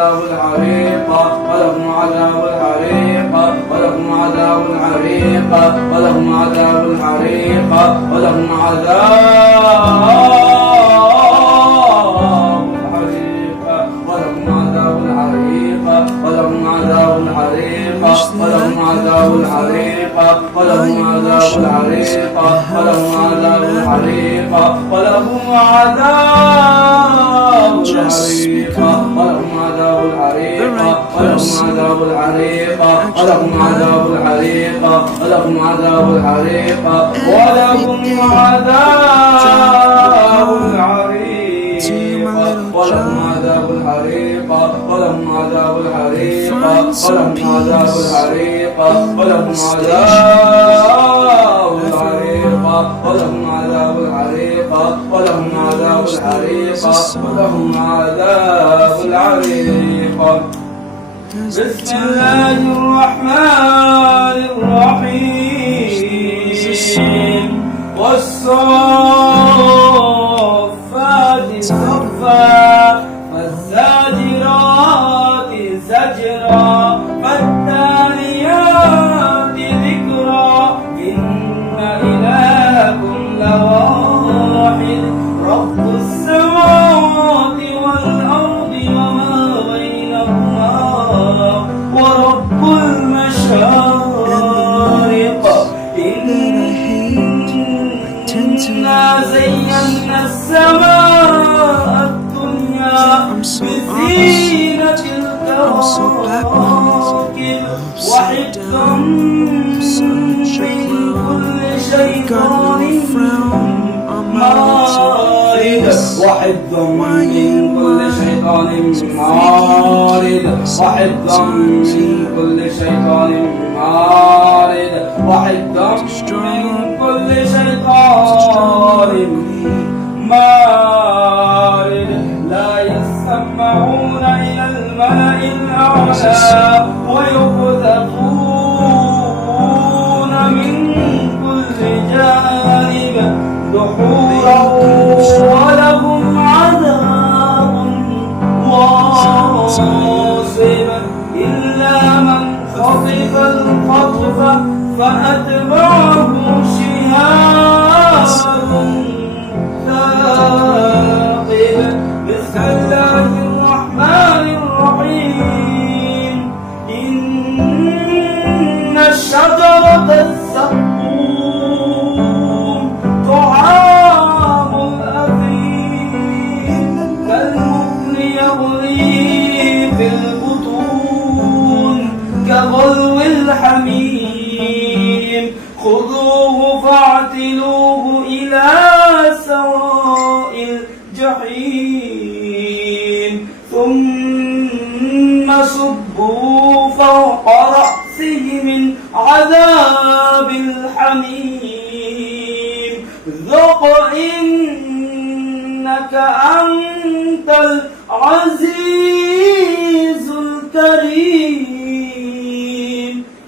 عذاب الحريق ولهم عذاب الحريق ولهم عذاب الحريق ولهم عذاب الحريق ولهم عذاب الحريق ولهم عذاب الحريق ولهم عذاب ولهم عذاب الحريق ولهم عذاب الحريق ولهم عذاب الحريق ولهم عذاب الحريق ولهم عذاب الحريق ولهم عذاب الحريق ولهم عذاب الحريق ولهم عذاب الحريق ولهم عذاب الحريق. ولهم عذاب الحريق ولهم عذاب الحريق ولهم عذاب الحريق ولهم عذاب الحريق ولهم عذاب الحريق ولهم عذاب الحريق ولهم عذاب الحريق. بسم الله الرحمن الرحيم والصفات شيطان مارد وحفظا من كل شيطان. مارد وحفظا من كل شيطان. مارد وحفظا من كل شيطان. مارد لا يسمعون إلى الملأ الأعلى ويقذفون amor. الحميم ذق إنك أنت العزيز الكريم.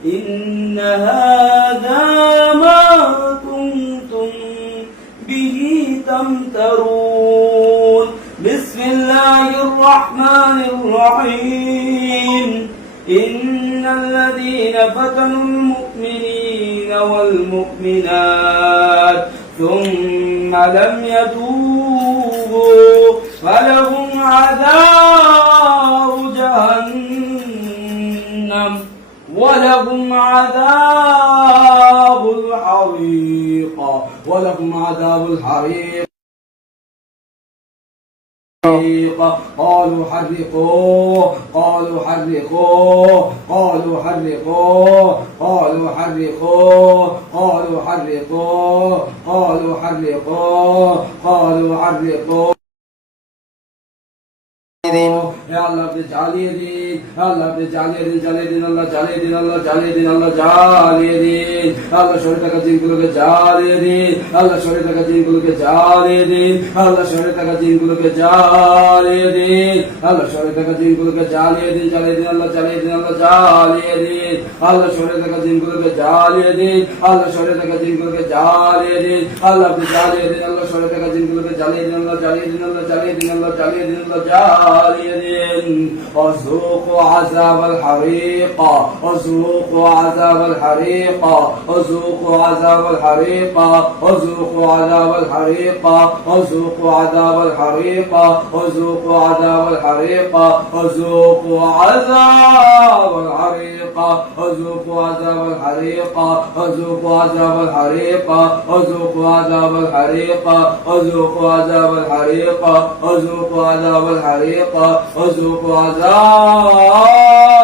إن هذا ما كنتم به تمترون. بسم الله الرحمن الرحيم. إن الذين فتنوا والمؤمنات ثم لم يتوبوا فلهم عذاب جهنم ولهم عذاب الحريق ولهم عذاب الحريق قالوا حرقوه قالوا حرقوه قالوا حرقوه قالوا حرقوه قالوا حرقوه قالوا حرقوه قالوا حرقوه. আল্লাহ আপনি জালিয়ে দিন আল্লাহ আপনি জ্বালিয়ে দিন জ্বালিয়ে দিন আল্লাহ জ্বালিয়ে দিন আল্লাহ জ্বালিয়ে দিন আল্লাহ দিন আল্লাহ শরীর থাকা জিনগুলোকে জ্বালিয়ে দিন আল্লাহ শরীর থাকা জিনগুলোকে জ্বালিয়ে দিন আল্লাহ শরীর থাকা জিনগুলোকে জ্বালিয়ে দিন আল্লাহ শরীর থাকা জিনগুলোকে জ্বালিয়ে দিন জ্বালিয়ে দিন আল্লাহ দিন আল্লাহ দিন আল্লাহ শরীর থাকা জিনগুলোকে জ্বালিয়ে দিন আল্লাহ শরীর থাকা জিনগুলোকে জ্বালিয়ে দিন আল্লাহ আপনি জ্বালিয়ে দিন আল্লাহ শরীর থাকা জিনগুলোকে জ্বালিয়ে দিন আল্লাহ দিন আল্লাহ দিন আল্লাহ দিন আল্লাহ জ্বালিয়ে দিন وذوقوا عذاب الحريق وذوقوا عذاب الحريق وذوقوا عذاب الحريق وذوقوا عذاب الحريق وذوقوا عذاب الحريق وذوقوا عذاب الحريق وذوقوا عذاب الحريق. وذوقوا عذاب الحريق وذوقوا عذاب الحريق وذوقوا عذاب الحريق وذوقوا عذاب الحريق وذوقوا عذاب الحريق وذوقوا عذاب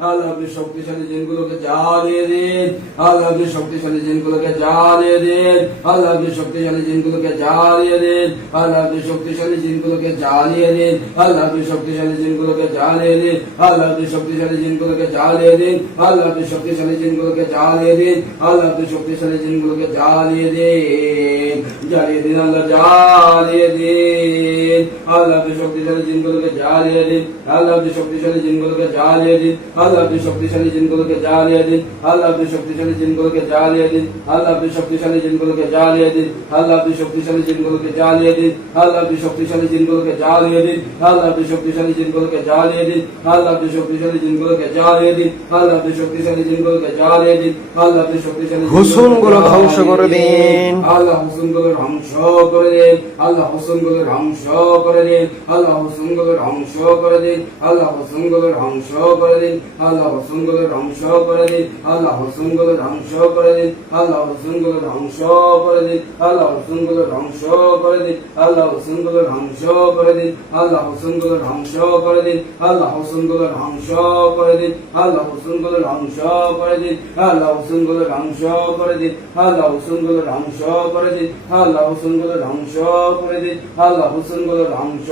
আল্লাহ আপনি শক্তিশালী জিনগুলোকে জ্বালিয়ে দিন আল্লাহ আপনি শক্তিশালী জিনগুলোকে জ্বালিয়ে দিন আল্লাহ আপনি শক্তিশালী জিনগুলোকে জ্বালিয়ে দিন আল্লাহ আপনি শক্তিশালী জিনগুলোকে জ্বালিয়ে দিন আল্লাহ আপনি শক্তিশালী জিনগুলোকে জ্বালিয়ে দিন আল্লাহ আপনি শক্তিশালী জিনগুলোকে জ্বালিয়ে দিন আল্লাহ আপনি শক্তিশালী জিনগুলোকে জ্বালিয়ে দিন আল্লাহ আপনি শক্তিশালী জিনগুলোকে জ্বালিয়ে দিন জ্বালিয়ে দিন আল্লাহ জ্বালিয়ে দিন আল্লাহ আপনি শক্তিশালী জিনগুলোকে জ্বালিয়ে দিন আল্লাহ আপনি শক্তিশালী জিনগুলোকে জ্বালিয়ে দিন আল্লাহ আপনি শক্তিশালী জিনগুলোকে জ্বালিয়ে দিন আল্লাহ আপনি শক্তিশালী জিনগুলোকে জ্বালিয়ে দিন আল্লাহ আপনি শক্তিশালী জিনগুলোকে জ্বালিয়ে দিন আল্লাহ আপনি শক্তিশালী জিনগুলোকে জ্বালিয়ে দিন আল্লাহ আপনি শক্তিশালী জিনগুলোকে জ্বালিয়ে দিন আল্লাহ আপনি শক্তিশালী জিনগুলোকে জ্বালিয়ে দিন আল্লাহ আপনি শক্তিশালী জিনগুলোকে জ্বালিয়ে দিন আল্লাহ আপনি শক্তিশালী জিনগুলোকে জ্বালিয়ে দিন আল্লাহ আপনি শক্তিশালী হুসুনগুলো ধ্বংস করে দিন। আল্লাহ হুসুনগুলো ধ্বংস করে দিন আল্লাহ হুসুনগুলো ধ্বংস করে দিন আল্লাহ হুসুনগুলো ধ্বংস করে দিন আল্লাহ হুসুনগুলো ধ্বংস করে দিন আল্লাহ হুসুনগুলো ধ্বংস করে দিন আল্লাহ হুসুনগুলো ধ্বংস করে দিন আল্লাহ হুসুনগুলো ধ্বংস করে দিন আল্লাহ হুসুনগুলো ধ্বংস করে দিন আল্লাহ হুসুনগুলো ধ্বংস করে দিন আল্লাহ হুসুনগুলো ধ্বংস করে দিন আল্লাহ হুসুনগুলো ধ্বংস করে দিন আল্লাহ হুসুনগুলো ধ্বংস করে দিন আল্লাহ হুসুনগুলো ধ্বংস করে দিন আল্লাহ হুসুনগুলো ধ্বংস করে দিন আল্লাহ হুসুনগুলো ধ্বংস করে দিন আল্লাহ হুসুনগুলো ধ্বংস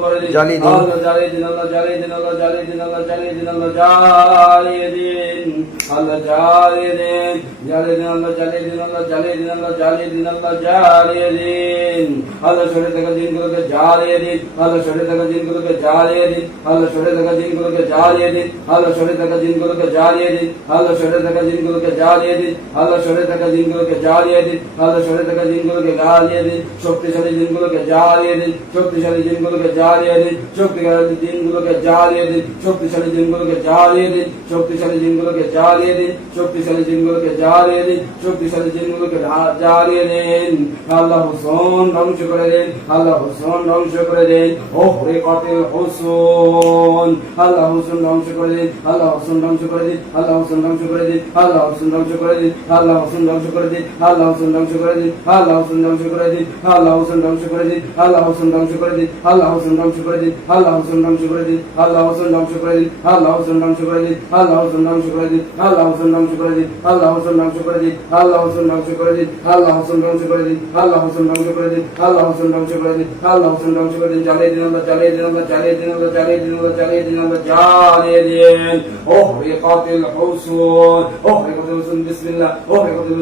করে দিন জ্বালিয়ে দিন। আল্লাহ জ্বালিয়ে দিন আল্লাহ জ্বালিয়ে দিন আল্লাহ জ্বালিয়ে দিন আল্লাহ জ্বালিয়ে দিন আল্লাহ জ্বালিয়ে দিন আল্লাহ জ্বালিয়ে থাকা দিনগুলোকে জ্বালিয়ে দিন আল্লাহ সরে থাকা দিনগুলোকে জ্বালিয়ে দিন আল্লাহ সরে থাকা দিনগুলোকে জ্বালিয়ে দিন আল্লাহ সরে থাকা দিনগুলোকে জ্বালিয়ে দিন আল্লাহ দিনগুলোকে জ্বালিয়ে দিন আল্লাহ দিনগুলোকে জ্বালিয়ে দিন আল্লাহ থাকা দিনগুলোকে শক্তিশালী দিনগুলোকে জ্বালিয়ে দিন শক্তিশালী দিনগুলোকে জ্বালিয়ে দিন শক্তিশালী দিনগুলোকে জ্বালিয়ে দিন জ্বালিয়ে দিন শক্তিশালী জিনগুলোকে জ্বালিয়ে দিন শক্তিশালী জিনগুলোকে জ্বালিয়ে দিন শক্তিশালী জিনগুলোকে জ্বালিয়ে দিন আল্লাহ হোসন ধ্বংস করে দিন আল্লাহ হোসন ধ্বংস করে দিন ও রে কতিল হোসন আল্লাহ হোসন ধ্বংস করে দিন আল্লাহ হোসন ধ্বংস করে দিন আল্লাহ হোসন ধ্বংস করে দিন আল্লাহ হোসন ধ্বংস করে দিন আল্লাহ হোসন ধ্বংস করে দিন আল্লাহ হোসন ধ্বংস করে দিন আল্লাহ হোসন ধ্বংস করে দিন আল্লাহ হোসেন ধ্বংস করে দিন আল্লাহ হোসেন ধ্বংস করে দিন আল্লাহ হোসেন ধ্বংস করে দিন আল্লাহ হোসেন ধ্বংস করে দিন আল্লাহ হোসেন ধ্বংস করে দিন আল্লাহ হোসেন নাম সুপরাজিত আল্লাহ হোসেন নাম সুপরাজিত আল্লাহ হোসেন নাম সুপরাজিত আল্লাহ হোসেন নাম সুপরাজিত আল্লাহ হোসেন নাম সুপরাজিত আল্লাহ হোসেন নাম সুপরাজিত আল্লাহ হোসেন নাম সুপরাজিত আল্লাহ হোসেন নাম সুপরাজিত আল্লাহ হোসেন নাম সুপরাজিত চালিয়ে দিন আল্লাহ চালিয়ে দিন আল্লাহ চালিয়ে দিন আল্লাহ চালিয়ে দিন আল্লাহ চালিয়ে দিন আল্লাহ চালিয়ে দিন। ওহ রেকাতিল হুসুন। ওহ রেকাতিল হুসুন, বিসমিল্লাহ। ওহ রেকাতিল